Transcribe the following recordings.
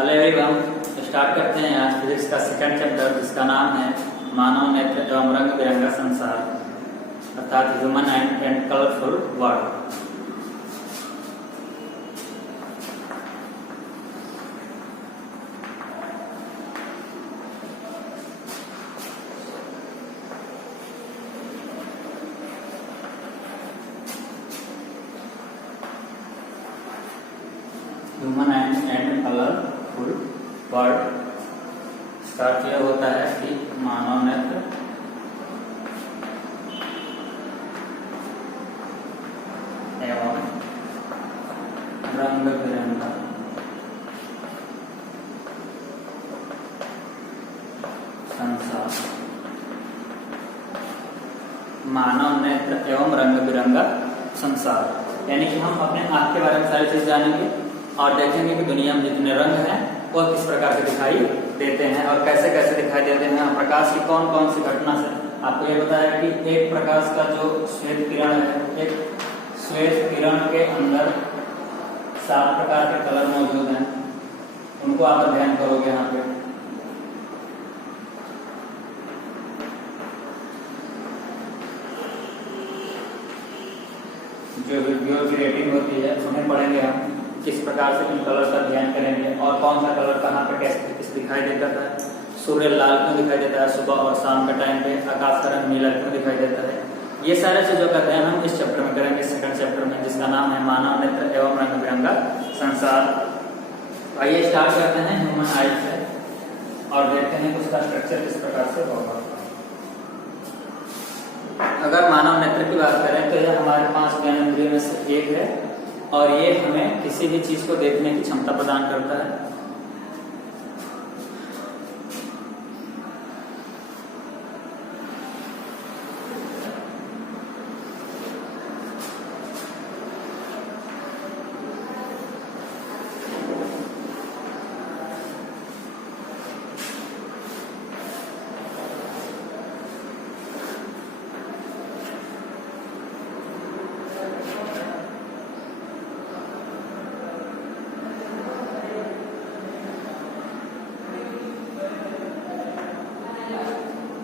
Hello everyone, start करते हैं आज फिजिक्स का सेकंड चैप्टर जिसका नाम है मानव नेत्र एवं रंग बिरंगा संसार अर्थात human and colourful world. Human and colourful word इसका अर्थ यह होता है कि मानव नेत्र एवं रंग बिरंगा संसार। मानव नेत्र एवं रंग बिरंगा संसार यानी कि हम अपने आँख के बारे में सारी चीज जानेंगे और देखेंगे कि दुनिया में जितने रंग हैं वो किस प्रकार से दिखाई देते हैं और कैसे कैसे दिखाई देते हैं। प्रकाश की कौन कौन सी घटना से आपको ये बताया कि एक प्रकाश का जो श्वेत किरण है, एक श्वेत किरण के अंदर 7 प्रकार के कलर मौजूद हैं, उनको आप अध्ययन करोगे। यहाँ पे जो वीडियो की रेटिंग होती है उन्हें पढ़ेंगे हम, किस प्रकार से इन कलर का अध्ययन करेंगे और कौन सा कलर कहाँ पे कैसे दिखाई देता है। सूर्य लाल क्यों दिखाई देता है सुबह और शाम के टाइम पे, आकाश का रंग नीला क्यों दिखाई देता है। ये सारे चीजों का अध्ययन हम इस चैप्टर में करेंगे, सेकंड चैप्टर में, जिसका नाम है मानव नेत्र एवं रंग बिरंगा संसार। आइए स्टार्ट करते हैं ह्यूमन आई से और देखते हैं कि उसका स्ट्रक्चर किस प्रकार से होगा। अगर मानव नेत्र की बात करें तो यह हमारे 5 ज्ञानेंद्रियों में से एक है और ये हमें किसी भी चीज को देखने की क्षमता प्रदान करता है।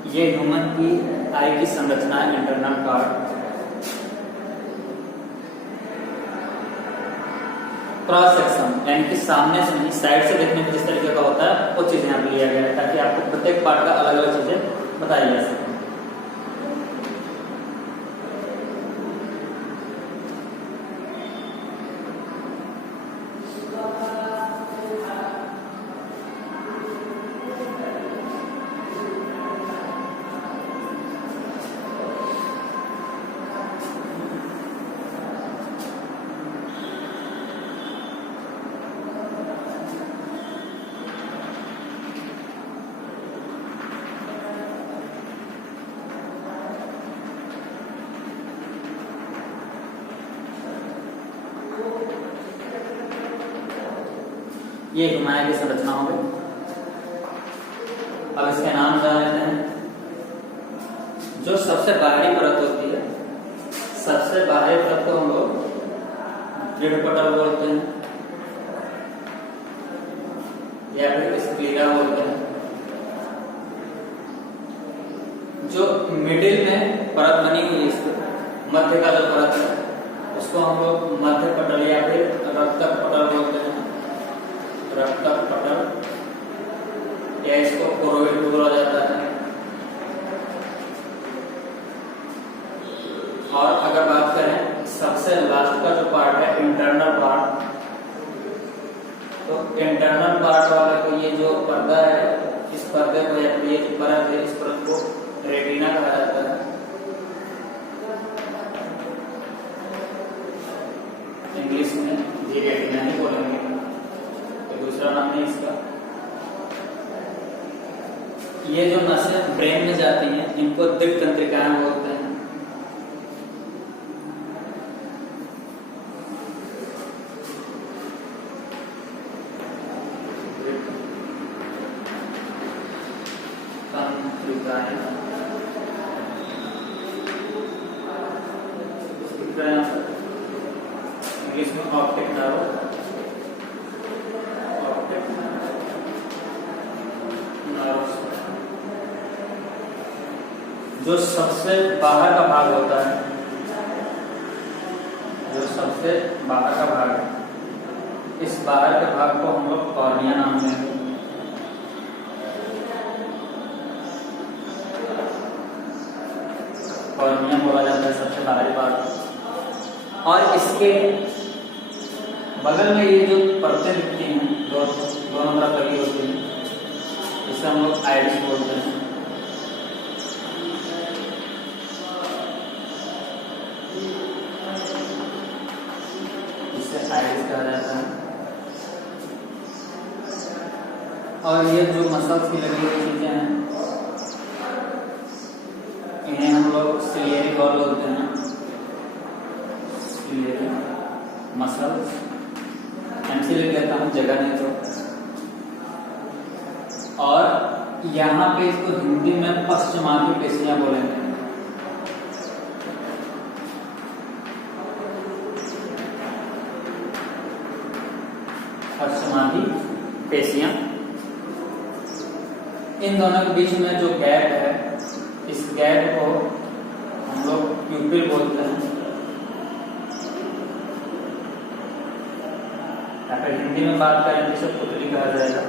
ये ह्यूमन की आई की संरचना है, इंटरनल पार्ट। क्रॉस सेक्शन यानी कि सामने से नहीं साइड से देखने में जिस तरीके का होता है वो चीजें यहाँ पे लिया गया है ताकि आपको प्रत्येक पार्ट का अलग अलग चीजें बताई जा सके। ये ह्यूमन की संरचना हो गई। अब इसके नाम जान लेते हैं। जो सबसे बाहरी परत होती है, सबसे बाहरी परत को हम लोग दृढ़ पटल बोलते हैं या फिर स्क्लीरा बोलते हैं। जो मिडिल में परत बनी हुई है, मध्य का जो परत है उसको हम लोग मध्य पटल या फिर रक्तक पटल बोलते हैं। रक्तक पटल या इसको कोरोइड बोला जाता है। और अगर बात करें सबसे लास्ट का जो पार्ट है इंटरनल पार्ट, तो इंटरनल पार्ट वाले को ये जो पर्दा है, इस पर्दे को या फिर ये जो परत है इस परत को रेटिना कहा जाता है। इंग्लिश में ये रेटिना ही बोलेंगे, दूसरा नाम है इसका। ये जो नसें ब्रेन में जाती हैं इनको दिक् तंत्रिकाएं बोलते हैं। तंत्रिकाएं इंग्लिश में ऑप्टिक नर्व, ऑप्टिक नर्व। जो सबसे बाहर का भाग होता है, जो सबसे बाहर का भाग है, इस बाहर के भाग को हम लोग कॉर्निया नाम देंगे। कॉर्निया बोला जाता है सबसे बाहरी भाग। और इसके बगल में ये जो परतें दिखती हैं, दोनों तरफ लगी होती हैं, इसे हम लोग आइरिस बोलते हैं। इसे आइरिस कहा जाता है। और ये जो मसल्स की लगी हुई चीजें हैं, इन्हें हम लोग सिलियरी बॉल बोलते हैं। सिलियरी मसल्स, एमसी लिख लेता हूँ, जगह नहीं तो। और यहाँ पे इसको हिंदी में पश्चिमाधी पेशियां बोलेंगे। पश्चिमाधी पेशियां, इन दोनों के बीच में जो गैप है, इस गैप को हम लोग प्यूपिल बोलते हैं, या फिर हिंदी में बात करें तो इसे पुतली कहा जाएगा।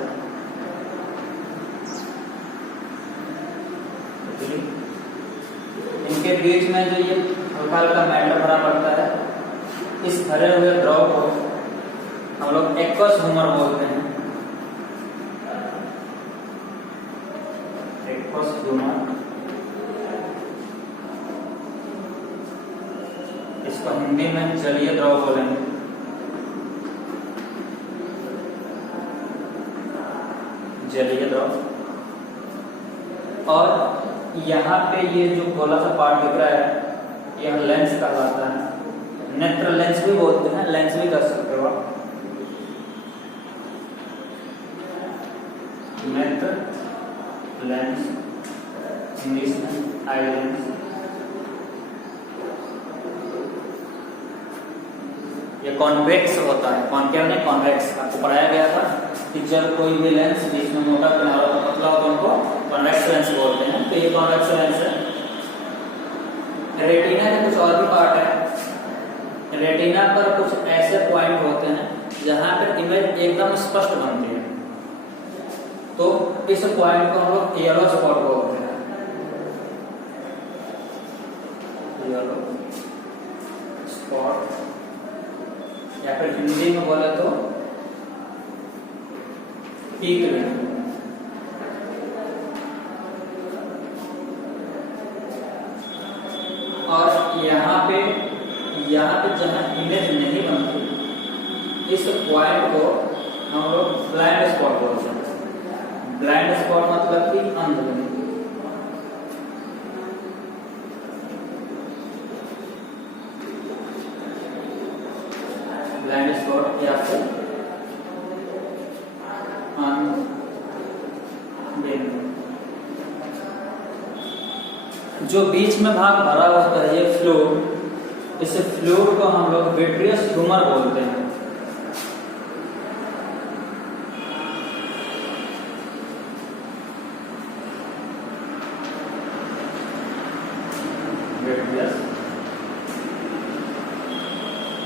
पुतली। इनके बीच में जो ये हल्का हल्का मैटर भरा पड़ता है, इस भरे हुए द्रव को हम लोग एक्वस ह्यूमर बोलते हैं। एक्वस ह्यूमर, इसको हिंदी में जलीय द्रव बोलेंगे। जलीय द्रव। और यहाँ पे ये जो गोला सा पार्ट दिख रहा है, यह लेंस कहलाता है। नेत्र लेंस भी बोलते हैं, लेंस भी कर सकते हो आप। नेत्र लेंस, इंग्लिश में आई लेंस। ये कॉन्वेक्स होता है, कॉन्केव नहीं कॉन्वेक्स। आपको पढ़ाया गया था कि जब कोई भी लेंस बीच में मोटा किनारा और पतला हो तो उनको कॉन्वेक्स लेंस बोलते हैं। तो ये कॉन्वेक्स लेंस है। रेटिना के कुछ और भी पार्ट है। रेटिना पर कुछ ऐसे पॉइंट होते हैं जहां पर इमेज एकदम स्पष्ट बनती है, तो इस पॉइंट को हम लोग येलो स्पॉट बोलते हैं। येलो स्पॉट, या फिर हिंदी में बोले तो पीक रेंज। और यहाँ पे जहाँ इमेज नहीं बनती, इस पॉइंट को हम लोग ब्लाइंड स्पॉट बोलते हैं। ब्लाइंड स्पॉट मतलब कि अंध। ब्लाइंड स्पॉट या फिर जो बीच में भाग भरा होता है, ये फ्लूइड, इस फ्लूइड को हम लोग विट्रियस ह्यूमर बोलते हैं। विट्रियस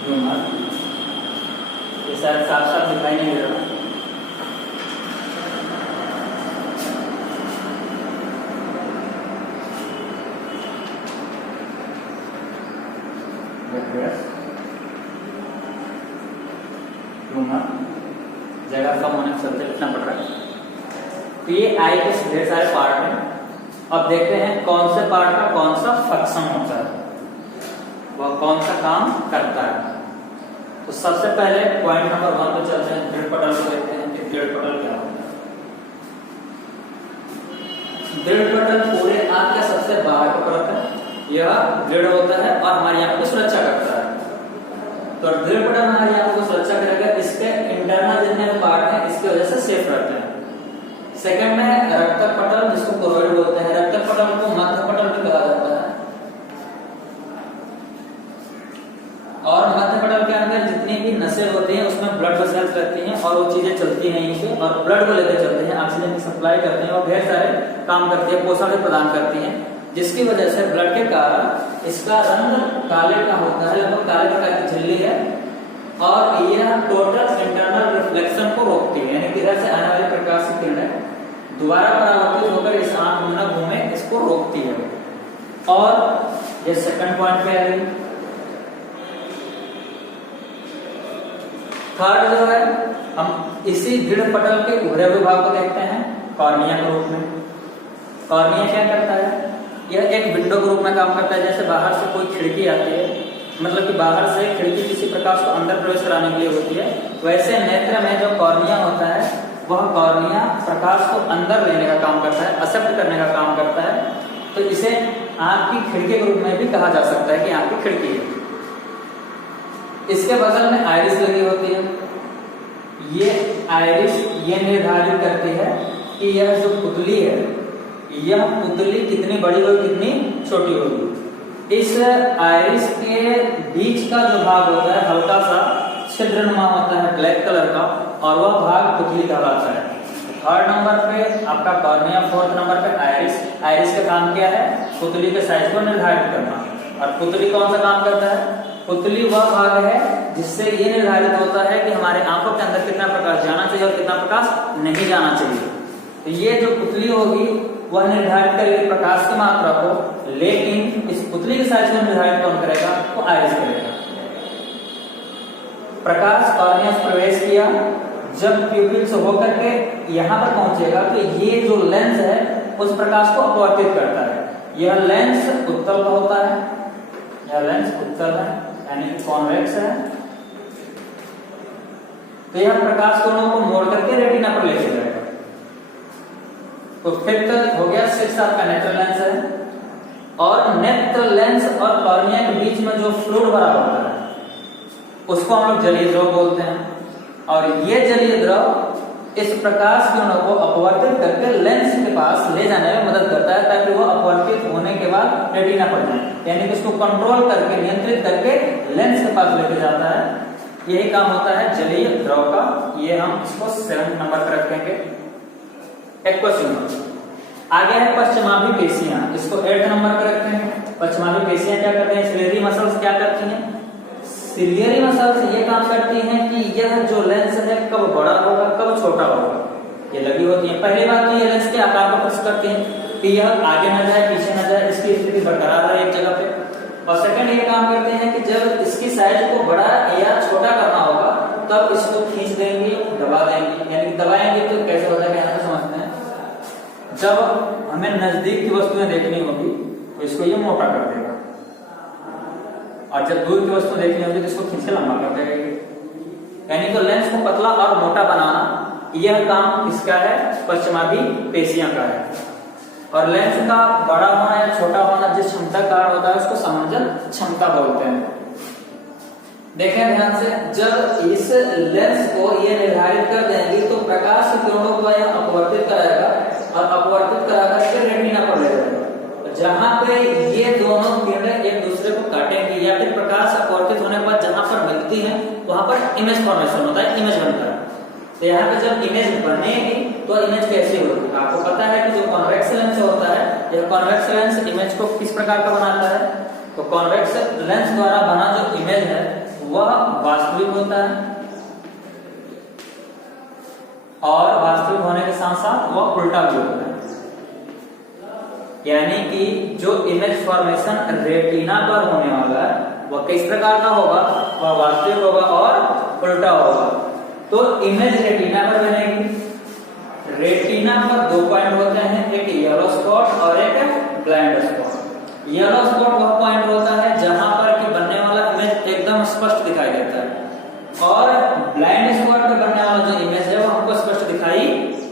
ह्यूमर, ये शायद साफ साफ दिखाई नहीं दे रहा। जगह कम होने के चलते लिखना पड़ रहा है। तो ये आई के ढेर सारे पार्ट हैं। अब देखते हैं कौन से पार्ट का कौन सा फंक्शन होता है, वह कौन सा काम करता है। तो सबसे पहले पॉइंट नंबर 1 पे चलते हैं, दृढ़ पटल को देखते हैं कि दृढ़ पटल क्या होता है। दृढ़ पटल पूरे आंख का सबसे बाहर का परत है। यह दृढ़ होता है और हमारी आंख की सुरक्षा करता है। तो दृढ़ पटल हमारी आंख को सुरक्षा करेगा। इसके इंटरनल जितने पार्ट हैं इसकी वजह से सेफ रहते हैं। सेकंड में रक्तक पटल, जिसको कोरोइड बोलते हैं। रक्तक पटल को मध्य पटल भी कहा जाता है। और मध्य पटल के अंदर जितनी भी नसें होती हैं उसमें ब्लड वेसल्स रहती हैं और वो चीजें चलती हैं यहीं से और ब्लड को लेकर चलते हैं, ऑक्सीजन की सप्लाई करते हैं और ढेर सारे काम करती है, पोषण भी प्रदान करती हैं। जिसकी वजह से ब्लड के कारण इसका रंग काले का होता है, लगभग काले प्रकार की झिल्ली है, और यह टोटल इंटरनल रिफ्लेक्शन को रोकती है, यानी कि इधर से आने वाली प्रकाश की किरणें दोबारा परावर्तित होकर इस आंख में न घूमे, इसको रोकती है। और ये सेकंड पॉइंट पे आ गई। थर्ड जो है, हम इसी दृढ़ पटल के उभरे हुए भाग को देखते हैं कॉर्निया के रूप में। कॉर्निया क्या करता है? यह एक विंडो के रूप में काम करता है। जैसे बाहर से कोई खिड़की आती है, मतलब कि बाहर से खिड़की किसी प्रकाश को अंदर प्रवेश कराने के लिए होती है, वैसे नेत्र में जो कॉर्निया होता है वह कॉर्निया प्रकाश को अंदर लेने का काम करता है, एक्सेप्ट करने का काम करता है। तो इसे आंख की खिड़की के रूप में भी कहा जा सकता है कि आंख की खिड़की है। इसके बगल में आइरिस लगी होती है। ये आइरिस ये निर्धारित करती है कि यह जो पुतली है, यह पुतली कितनी बड़ी होगी, कितनी छोटी होगी। इस आइरिस के बीच का जो भाग होता है हल्का सा छिद्रनुमा होता है, ब्लैक कलर का, और वह भाग पुतली कहलाता है। थर्ड नंबर पे आपका कॉर्निया, फोर्थ नंबर पे आइरिस। आइरिस का काम क्या है? पुतली के साइज को निर्धारित करना। और पुतली कौन सा काम करता है? पुतली वह भाग है जिससे ये निर्धारित होता है कि हमारे आंखों के अंदर कितना प्रकाश जाना चाहिए और कितना प्रकाश नहीं जाना चाहिए। तो ये जो पुतली होगी वह निर्धारित करेगी प्रकाश की मात्रा को, लेकिन इस पुतली के साइज को निर्धारित कौन करेगा? वो आइरिस करेगा। प्रकाश कॉर्निया से प्रवेश किया, जब प्यूपिल से होकर के यहाँ पर पहुंचेगा तो ये जो लेंस है उस प्रकाश को अपवर्तित करता है। यह लेंस उत्तल का होता है, यह लेंस उत्तल है यानी कि कॉन्वेक्स है। तो यह प्रकाश कोणों को मोड़ करके रेटिना पर ले जाएगा। तो फिफ्थ हो गया, सिक्स आपका नेत्र लेंस है। और नेत्र लेंस और कॉर्निया के बीच में जो फ्लूइड भरा होता है उसको हम लोग जलीय द्रव बोलते हैं। और ये जलीय द्रव इस प्रकाश किरणों को अपवर्तित करके लेंस के पास ले जाने में मदद करता है, ताकि वो अपवर्तित होने के बाद रेटिना पर जाए, यानी कि उसको कंट्रोल करके, नियंत्रित करके लेंस के पास लेके जाता है। यही काम होता है जलीय द्रव का। ये हम इसको 7 नंबर पर रखेंगे। एक क्वेश्चन आगे है पश्चिमाभि पेशियां, इसको 8 नंबर पर रखेंगे। पश्चिमाभि पेशियां क्या करते हैं? सिलियरी मसल्स क्या करती हैं? सिलियरी मसल्स ये काम करती हैं कि यह जो लेंस है कब बड़ा होगा, कब छोटा होगा, ये लगी होती है। पहली बात तो ये लेंस के आकार को फिक्स करती हैं कि यह आगे न जाए, पीछे न जाए, इसकी स्थिति बरकरार रहे एक जगह पे। और सेकंड ये काम करते हैं कि जब इसकी साइज को बड़ा या छोटा करना होगा तब इसको खींच देंगे, दबा देंगे। यानी दबाएंगे तो कैसे होता है, यहाँ पे समझते हैं। जब हमें नजदीक की वस्तुएं देखनी होगी तो इसको ये मोटा कर देगा, और जब दूर की वस्तु देखनी होगी तो इसको खींच के लंबा कर देगा। यानी तो लेंस को पतला और मोटा बनाना, यह काम किसका है? पश्चिमाभि पेशियां का है। और लेंस का बड़ा होना या छोटा होना जिस क्षमता का कारण होता है उसको समंजन क्षमता बोलते हैं। देखें ध्यान से, जब इस लेंस को ये निर्धारित कर देंगी तो प्रकाश की किरणों को यह अपवर्तित कराएगा, और अपवर्तित करा करके रेटिना पर ले जाएगा। जहां पे ये दोनों किरणें एक दूसरे को काटेंगी या फिर प्रकाश अपवर्तित होने के बाद जहां पर मिलती हैं वहां पर इमेज फॉर्मेशन होता है, इमेज बनता है। तो यहाँ पे जब इमेज बनेगी तो इमेज कैसी होगी? आपको पता है कि जो कॉन्वेक्स लेंस होता है, यह कॉन्वेक्स लेंस इमेज को किस प्रकार का बनाता है? तो कॉन्वेक्स लेंस द्वारा बना जो इमेज है वह वास्तविक होता है, और वास्तविक होने के साथ साथ वह उल्टा भी होता है। यानी कि जो इमेज फॉर्मेशन रेटिना पर होने वाला है वह किस प्रकार का होगा? वह वास्तविक होगा और उल्टा होगा। तो इमेज रेटिना पर बनेगी। रेटिना पर 2 पॉइंट होते हैं, एक येलो स्पॉट और एक ब्लाइंड स्पॉट। येलो स्पॉट वह पॉइंट होता है जहां पर कि बनने वाला इमेज एकदम स्पष्ट दिखाई देता है, और ब्लाइंड स्पॉट पर बनने वाला जो इमेज है वो हमको स्पष्ट दिखाई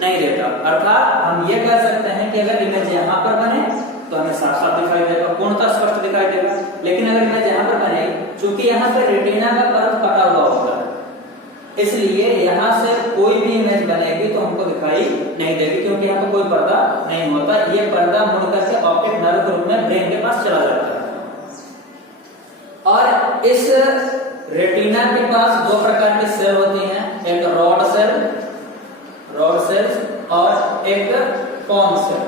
नहीं देता। अर्थात हम ये कह सकते हैं कि अगर इमेज यहाँ पर बने तो हमें साफ साफ दिखाई देगा, पूर्णतः स्पष्ट दिखाई देगा। लेकिन अगर इमेज यहाँ पर बने, चूंकि यहाँ पर रेटिना का परत कटा हुआ होता है, इसलिए यहाँ से कोई भी इमेज बनेगी तो हमको दिखाई नहीं देगी, क्योंकि यहाँ पर कोई पर्दा नहीं होता। ये पर्दा मुड़ करके ऑप्टिक नर्व के रूप में ब्रेन के पास चला जाता है। और इस रेटिना के पास 2 प्रकार की सेल होती हैं, एक रॉड सेल्स और एक कॉन सेल।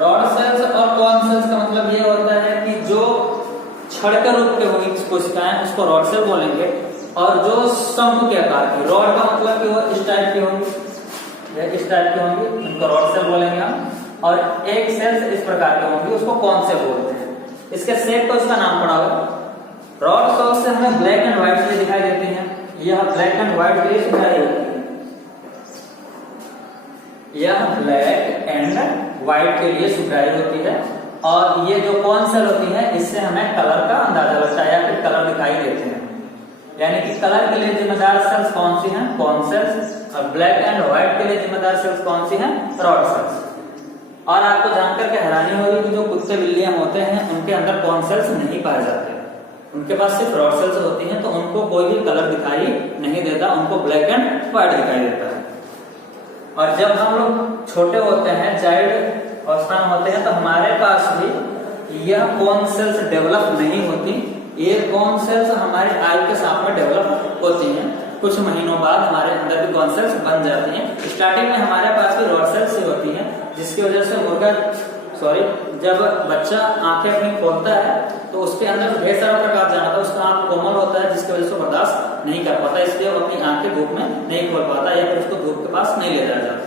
रॉड सेल्स और कॉन सेल्स का मतलब ये होता है कि जो छड़ के रूप के होगी कोशिकाएं उसको रॉड सेल बोलेंगे, और जो शंकु के आकार की, रॉड का मतलब कि वो इस टाइप की होगी, इस टाइप की होंगी, उनको रॉड सेल बोलेंगे हम। और एक सेल्स इस प्रकार की होंगी, उसको कॉन सेल बोलते हैं। इसके शेप को उसका नाम पड़ा हुआ। रॉड सेल्स से हमें ब्लैक एंड व्हाइट चीजें दिखाई देती हैं। यह ब्लैक एंड व्हाइट चीजें दिखाई देती है, यह ब्लैक एंड व्हाइट के लिए सुधारी होती है। और ये जो कॉन सेल होती है इससे हमें कलर का अंदाजा लगता है या फिर कलर दिखाई देते हैं। यानी कि कलर के लिए जिम्मेदार सेल्स कौन सी हैं? Cone cells. और ब्लैक एंड व्हाइट के लिए जिम्मेदार सेल्स कौन सी हैं? Rod cells. और आपको जानकर के हैरानी होगी कि जो कुत्ते बिल्लियां होते हैं उनके अंदर कॉन सेल्स नहीं पाए जाते, उनके पास सिर्फ रॉड सेल्स होती हैं, तो उनको कोई भी कलर दिखाई नहीं देता, उनको ब्लैक एंड व्हाइट दिखाई देता है। और जब हम लोग छोटे होते हैं, चाइल्ड अवस्था में होते हैं, तो हमारे पास भी यह कॉन सेल्स डेवलप नहीं होती। ये कॉन सेल्स हमारे आयु के साथ में डेवलप होती हैं। कुछ महीनों बाद हमारे अंदर भी कॉन सेल्स बन जाती हैं। स्टार्टिंग में हमारे पास भी रॉड सेल्स ही होती हैं, जिसकी वजह से जब बच्चा आंखें अपनी खोलता है तो उसके अंदर ढेर सारा प्रकाश जाना था, उसका आंख कोमल होता है, जिसकी वजह से बर्दाश्त नहीं कर पाता, इसलिए वो अपनी आंखें धूप में नहीं खोल पाता या फिर उसको धूप के पास नहीं ले जाया जाता।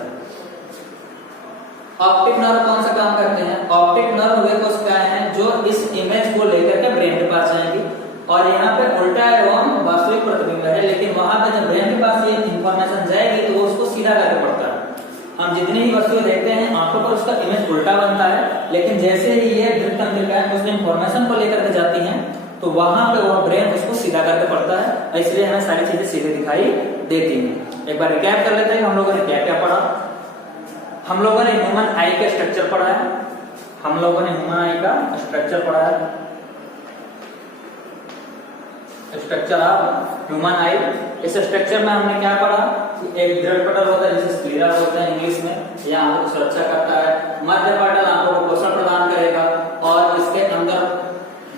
ऑप्टिक नर्व कौन सा काम करते हैं? ऑप्टिक नर्व वे कोशिकाएं हैं जो इस इमेज को लेकर के ब्रेन के पास जाएंगी, और यहाँ पे उल्टा एवं वास्तविक प्रतिबिंब है, लेकिन वहां पे जब ब्रेन के पास ये इंफॉर्मेशन जाएगी तो वो उसको सीधा करके पड़ता है। हम जितनी ही वस्तुएं देखते हैं आंखों पर उसका इमेज उल्टा बनता है, लेकिन जैसे ही ये दृष्टि तंत्रिकाएं उस इंफॉर्मेशन को लेकर के जाती हैं तो वहां पे वो ब्रेन उसको सीधा करके पड़ता है, इसलिए हमें सारी चीजें सीधे दिखाई देती हैं। एक बार रिकैप कर लेते हैं हम लोगों ने क्या क्या पढ़ा। हम लोगों ने ह्यूमन आई का स्ट्रक्चर पढ़ा है, हम लोगों ने ह्यूमन आई का स्ट्रक्चर पढ़ा है, स्ट्रक्चर ऑफ ह्यूमन आई। इस स्ट्रक्चर में हमने क्या पढ़ा कि एक दृढ़ पटल होता है जिसे स्क्लेरा बोलते हैं इंग्लिश में, यह आंखों की सुरक्षा करता है। मध्य पटल आंखों को पोषण प्रदान करेगा, और इसके अंदर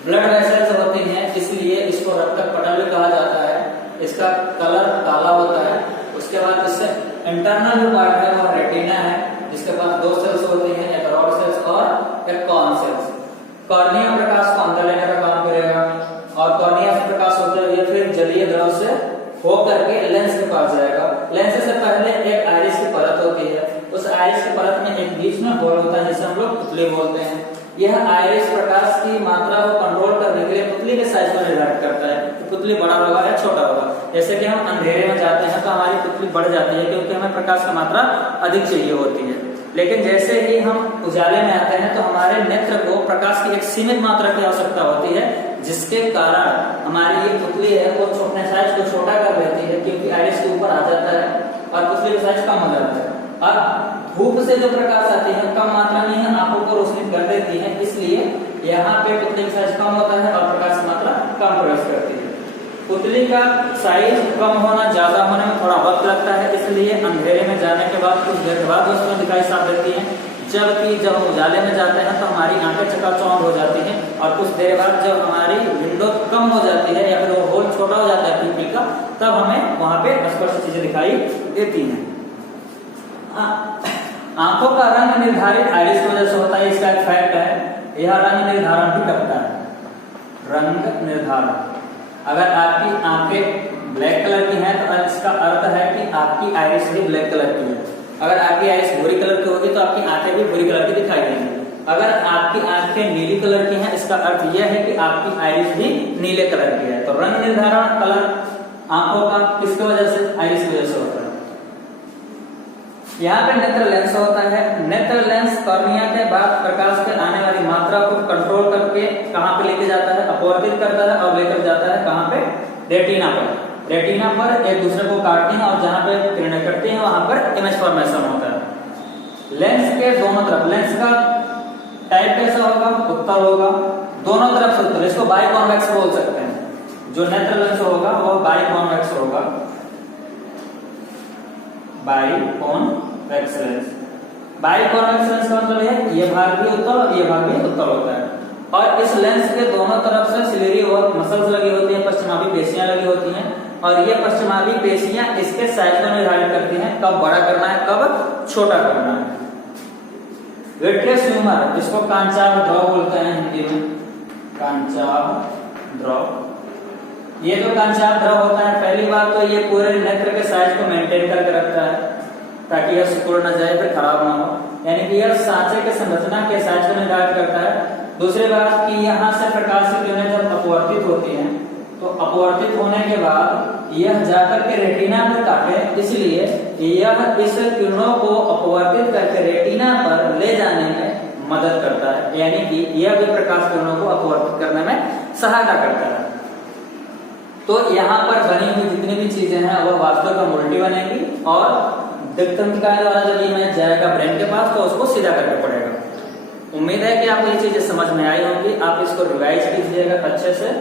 ब्लड वेसल्स होती हैं, इसलिए इसको रक्तक पटल भी कहा जाता है। इसका कलर काला होता है। उसके बाद इससे इंटरनल जो पार्ट है वो रेटिना है, जिसके पास दो सेल्स होती हैं, एक रॉड सेल्स और एक कॉन सेल्स। कॉर्निया प्रकाश को अंदर लेने का काम करेगा, और कॉर्निया से प्रकाश होते हुए फिर जलीय द्रव से होकर के लेंस के पास जाएगा। लेंस से पहले एक आइरिस की परत होती है, उस आइरिस की परत में एक बीच में होल होता है जिसे हम लोग पुतली बोलते हैं। यह आइरिस प्रकाश की मात्रा को कंट्रोल करने के लिए पुतली के साइज को निर्धारित करता है कि पुतली बड़ा होगा या छोटा होगा। जैसे कि हम अंधेरे में जाते हैं तो हमारी पुतली बढ़ जाती है क्योंकि हमें प्रकाश की मात्रा अधिक चाहिए होती है, लेकिन जैसे ही हम उजाले में आते हैं तो हमारे नेत्र को प्रकाश की एक सीमित मात्रा की आवश्यकता होती है, जिसके कारण हमारी ये पुतली है वो अपने साइज को छोटा कर लेती है, क्योंकि आइरिस के ऊपर आ जाता है और पुतली का साइज कम हो जाता है। अब धूप से जो प्रकाश आती है कम मात्रा में ही आंखों को रोशनी कर देती है, इसलिए यहाँ पे पुतली का साइज कम होता है और प्रकाश की मात्रा कम प्रवेश करती है। पुतली का साइज कम होना ज्यादा होने में थोड़ा वक्त लगता है, इसलिए अंधेरे में जाने के बाद कुछ देर बाद वस्तुएं दिखाई साफ देती हैं, जबकि जब हम उजाले में जाते हैं तो हमारी आंखें चकाचौंध हो जाती हैं, और कुछ देर बाद जब हमारी विंडो कम हो जाती है या फिर वो होल छोटा हो जाता है पीपी का, तब हमें वहां पे स्पष्ट चीजें दिखाई देती हैं। आंखों का रंग निर्धारित आइरिस की वजह से होता है, इसका एक फैक्ट है। यह रंग निर्धारण भी करता है, रंग निर्धारण। अगर आपकी आंखें ब्लैक कलर की हैं तो इसका अर्थ है कि आपकी आइरिस भी ब्लैक कलर की है। अगर आपकी आइरिस भूरी कलर की होगी तो आपकी आंखें भी भूरी कलर की दिखाई देंगी। अगर आपकी आंखें नीली कलर की हैं, इसका अर्थ यह है कि आपकी आइरिस भी नीले कलर की है। तो रंग निर्धारण कलर आंखों का किसकी वजह से? आइरिस की वजह से होता है। यहाँ पे नेत्र लेंस होता है। नेत्र लेंस कॉर्निया के बाद प्रकाश के आने वाली मात्रा को कंट्रोल करके कहाँ पे लेके जाता है? अपवर्तित करता है और लेकर जाता है कहाँ पे? रेटिना पर। रेटिना पर एक दूसरे को काटते हैं और जहाँ पे किरणें कटती हैं वहां पर इमेज फॉर्मेशन होता है। लेंस के दोनों तरफ, लेंस का टाइप कैसा होगा? उत्तल होगा, दोनों तरफ से उत्तल, इसको बाई कॉन्वेक्स बोल सकते हैं। जो नेत्र लेंस होगा वो बाई कॉन्वेक्स होगा, by convex lens. By convex lens का मतलब है ये भाग भी उत्तल और ये भाग भी उत्तल होता है। और इस लेंस के दोनों तरफ से सिलेरी और मसल्स लगी होती हैं, पश्चिमाभी पेशियां लगी होती हैं, और ये पश्चिमाभी पेशियां इसके साइज को निर्धारित करती हैं, कब बड़ा करना है कब छोटा करना है। विट्रियस ह्यूमर, जिसको कांचाभ द्रव बोलते हैं हिंदी में, कांचाभ द्रव। ये जो कांचाभ द्रव होता है, पहली बात तो ये पूरे नेत्र के साइज को मेंटेन करके रखता है ताकि यह सिकुड़ न जाए, फिर खराब ना हो, यानी कि यह सांचे के संरचना के साइज को निर्धारित करता है। दूसरी बात कि यहाँ से प्रकाश की किरणें जब अपवर्तित होती हैं तो अपवर्तित होने के बाद यह जाकर के रेटिना में काटे, इसलिए यह इस किरणों को अपवर्तित करके रेटिना पर ले जाने में मदद करता है, यानी कि यह भी प्रकाश किरणों को अपवर्तित करने में सहायता करता है। तो यहाँ पर बनी हुई जितनी भी चीजें हैं वह वास्तव में उल्टी बनेगी और दिक्तंतिका द्वारा जब इमेज जाएगा ब्रेन के पास तो उसको सीधा करके पड़ेगा। उम्मीद है कि आपको ये चीजें समझ में आई होंगी। आप इसको रिवाइज कीजिएगा अच्छे से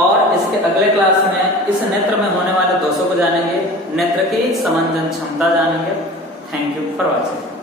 और इसके अगले क्लास में इस नेत्र में होने वाले दोषों को जानेंगे, नेत्र की समंजन क्षमता जानेंगे। Thank you for watching.